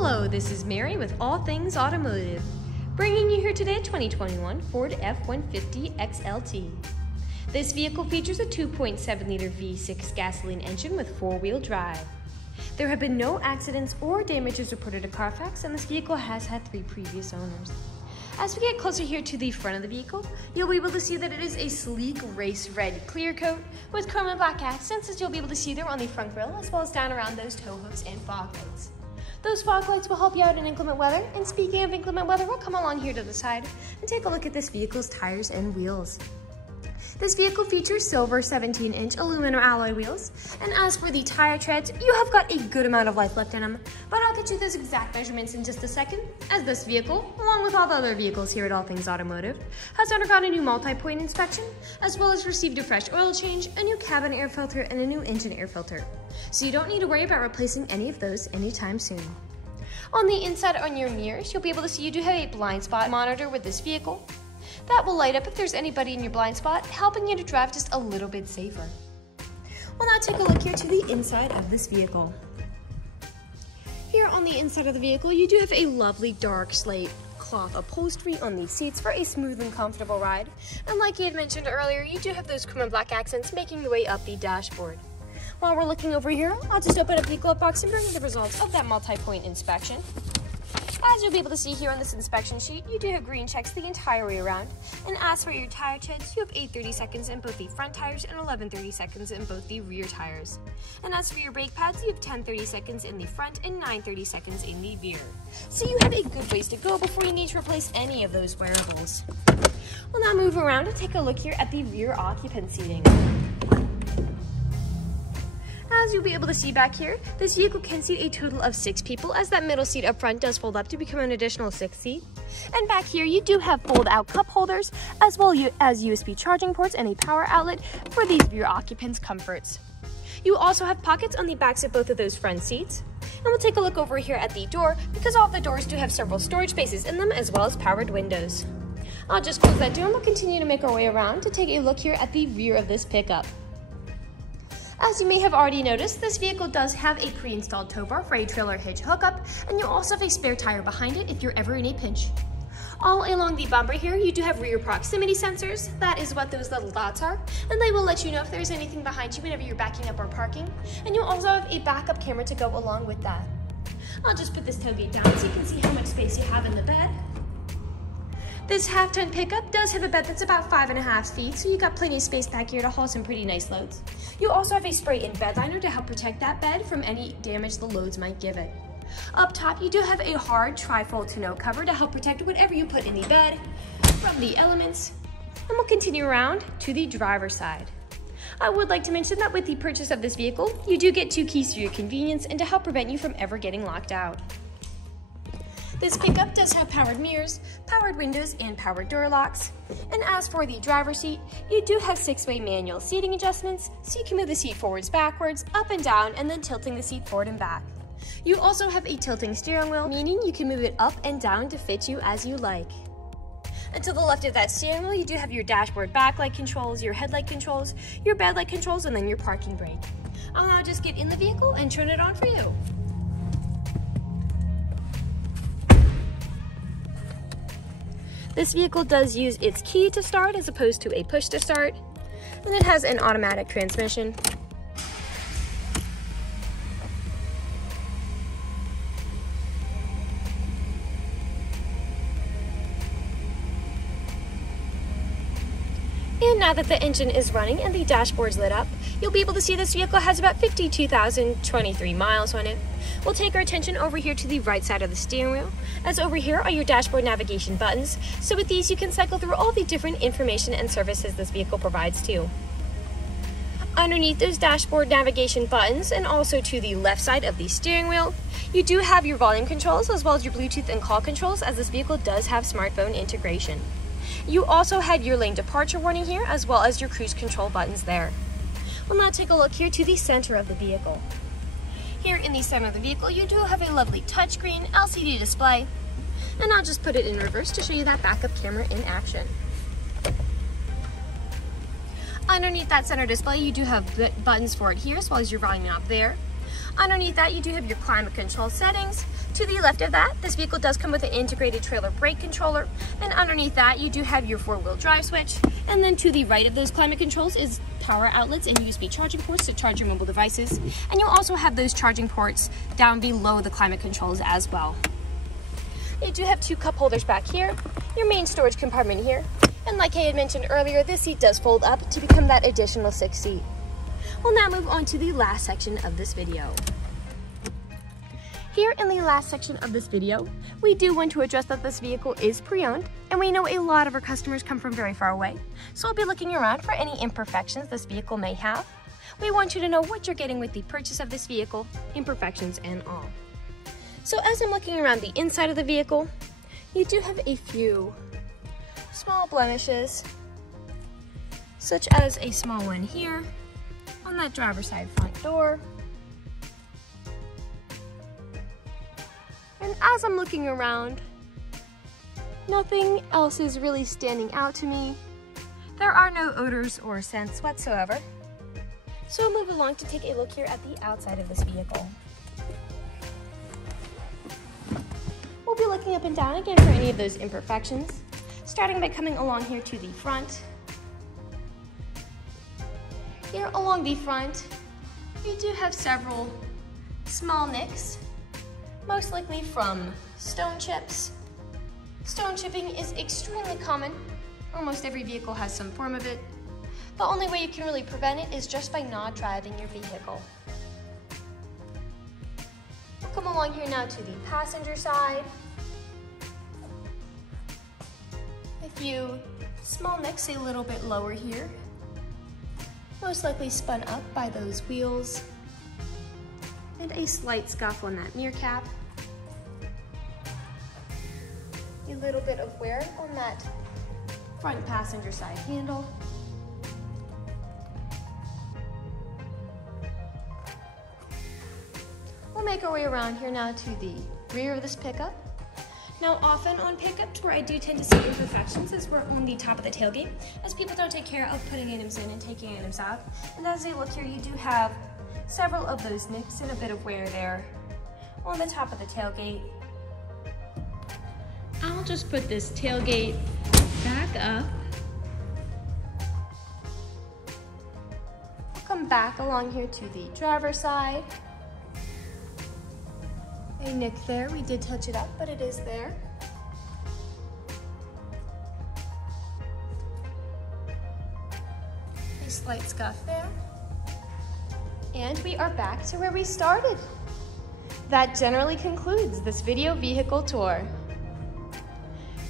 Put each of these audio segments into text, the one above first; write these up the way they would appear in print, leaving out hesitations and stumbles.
Hello, this is Mary with All Things Automotive, bringing you here today a 2021 Ford F-150 XLT. This vehicle features a 2.7-liter V6 gasoline engine with four-wheel drive. There have been no accidents or damages reported to CARFAX, and this vehicle has had 3 previous owners. As we get closer here to the front of the vehicle, you'll be able to see that it is a sleek Race Red Clearcoat with chrome and black accents, as you'll be able to see there on the front grille, as well as down around those tow hooks and fog lights. Those fog lights will help you out in inclement weather, and speaking of inclement weather, we'll come along here to the side and take a look at this vehicle's tires and wheels. This vehicle features silver 17-inch aluminum alloy wheels, and as for the tire treads, you have got a good amount of life left in them, but I'll get you those exact measurements in just a second, as this vehicle, along with all the other vehicles here at All Things Automotive, has undergone a new multi-point inspection, as well as received a fresh oil change, a new cabin air filter, and a new engine air filter. So you don't need to worry about replacing any of those anytime soon. On the inside on your mirrors, you'll be able to see you do have a blind spot monitor with this vehicle. That will light up if there's anybody in your blind spot, helping you to drive just a little bit safer. We'll now take a look here to the inside of this vehicle. Here on the inside of the vehicle, you do have a lovely dark slate cloth upholstery on the seats for a smooth and comfortable ride. And like you had mentioned earlier, you do have those chrome and black accents making your way up the dashboard. While we're looking over here, I'll just open up the glove box and bring you the results of that multi-point inspection. As you'll be able to see here on this inspection sheet, you do have green checks the entire way around. And as for your tire treads, you have 830 seconds in both the front tires and 1130 seconds in both the rear tires. And as for your brake pads, you have 1030 seconds in the front and 930 seconds in the rear. So you have a good ways to go before you need to replace any of those wearables. We'll now move around and take a look here at the rear occupant seating. As you'll be able to see back here, this vehicle can seat a total of 6 people, as that middle seat up front does fold up to become an additional 6th seat. And back here, you do have fold-out cup holders, as well as USB charging ports and a power outlet for these rear occupants' comforts. You also have pockets on the backs of both of those front seats. And we'll take a look over here at the door, because all of the doors do have several storage spaces in them, as well as powered windows. I'll just close that door, and we'll continue to make our way around to take a look here at the rear of this pickup. As you may have already noticed, this vehicle does have a pre-installed tow bar for a trailer hitch hookup, and you also have a spare tire behind it if you're ever in a pinch. All along the bumper here, you do have rear proximity sensors. That is what those little dots are, and they will let you know if there's anything behind you whenever you're backing up or parking, and you also have a backup camera to go along with that. I'll just put this tailgate down so you can see how much space you have in the bed. This half-ton pickup does have a bed that's about 5.5 feet, so you got plenty of space back here to haul some pretty nice loads. You also have a spray-in bed liner to help protect that bed from any damage the loads might give it. Up top, you do have a hard tri-fold tonneau cover to help protect whatever you put in the bed from the elements. And we'll continue around to the driver's side. I would like to mention that with the purchase of this vehicle, you do get 2 keys for your convenience and to help prevent you from ever getting locked out. This pickup does have powered mirrors, powered windows, and powered door locks. And as for the driver's seat, you do have 6-way manual seating adjustments, so you can move the seat forwards, backwards, up and down, and then tilting the seat forward and back. You also have a tilting steering wheel, meaning you can move it up and down to fit you as you like. And to the left of that steering wheel, you do have your dashboard backlight controls, your headlight controls, your bed light controls, and then your parking brake. I'll now just get in the vehicle and turn it on for you. This vehicle does use its key to start as opposed to a push to start, and it has an automatic transmission. And now that the engine is running and the dashboard's lit up, you'll be able to see this vehicle has about 52,023 miles on it. We'll take our attention over here to the right side of the steering wheel, as over here are your dashboard navigation buttons. So with these, you can cycle through all the different information and services this vehicle provides to you. Underneath those dashboard navigation buttons, and also to the left side of the steering wheel, you do have your volume controls as well as your Bluetooth and call controls, as this vehicle does have smartphone integration. You also had your lane departure warning here, as well as your cruise control buttons there. We'll now take a look here to the center of the vehicle. Here in the center of the vehicle, you do have a lovely touchscreen LCD display, and I'll just put it in reverse to show you that backup camera in action. Underneath that center display, you do have buttons for it here, as well as your volume knob there. Underneath that, you do have your climate control settings. To the left of that, this vehicle does come with an integrated trailer brake controller. And underneath that, you do have your 4-wheel drive switch. And then to the right of those climate controls is power outlets and USB charging ports to charge your mobile devices. And you'll also have those charging ports down below the climate controls as well. You do have 2 cup holders back here, your main storage compartment here. And like I had mentioned earlier, this seat does fold up to become that additional 6th seat. We'll now move on to the last section of this video. Here in the last section of this video, we do want to address that this vehicle is pre-owned, and we know a lot of our customers come from very far away, so we'll be looking around for any imperfections this vehicle may have. We want you to know what you're getting with the purchase of this vehicle, imperfections and all. So as I'm looking around the inside of the vehicle, you do have a few small blemishes, such as a small one here on that driver's side front door. And as I'm looking around, nothing else is really standing out to me. There are no odors or scents whatsoever. So we'll move along to take a look here at the outside of this vehicle. We'll be looking up and down again for any of those imperfections, starting by coming along here to the front. Here along the front, you do have several small nicks, most likely from stone chips. Stone chipping is extremely common. Almost every vehicle has some form of it. The only way you can really prevent it is just by not driving your vehicle. We'll come along here now to the passenger side. A few small nicks a little bit lower here, most likely spun up by those wheels, and a slight scuff on that mirror cap. A little bit of wear on that front passenger side handle. We'll make our way around here now to the rear of this pickup. Now, often on pickups where I do tend to see imperfections is where on the top of the tailgate, as people don't take care of putting items in and taking items out. And as I look here, you do have several of those nicks and a bit of wear there on the top of the tailgate. I'll just put this tailgate back up. We'll come back along here to the driver's side. A nick there, we did touch it up, but it is there. A slight scuff there. And we are back to where we started. That generally concludes this video vehicle tour.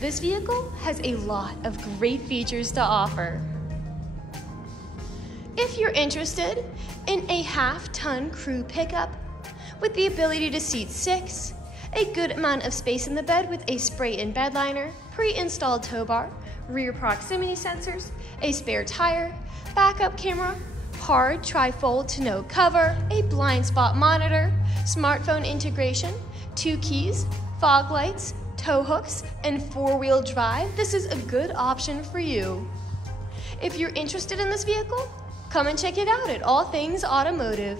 This vehicle has a lot of great features to offer. If you're interested in a half-ton crew pickup with the ability to seat 6, a good amount of space in the bed with a spray-in bed liner, pre-installed tow bar, rear proximity sensors, a spare tire, backup camera, hard tri-fold to no cover, a blind spot monitor, smartphone integration, 2 keys, fog lights, tow hooks, and 4-wheel drive, this is a good option for you. If you're interested in this vehicle, come and check it out at All Things Automotive,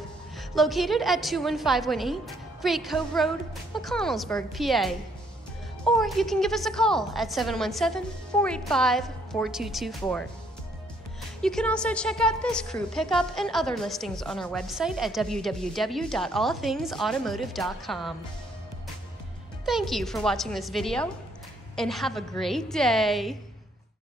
located at 21518 Great Cove Road, McConnellsburg, PA. Or you can give us a call at 717-485-4224. You can also check out this crew pickup and other listings on our website at www.allthingsautomotive.com. Thank you for watching this video, and have a great day.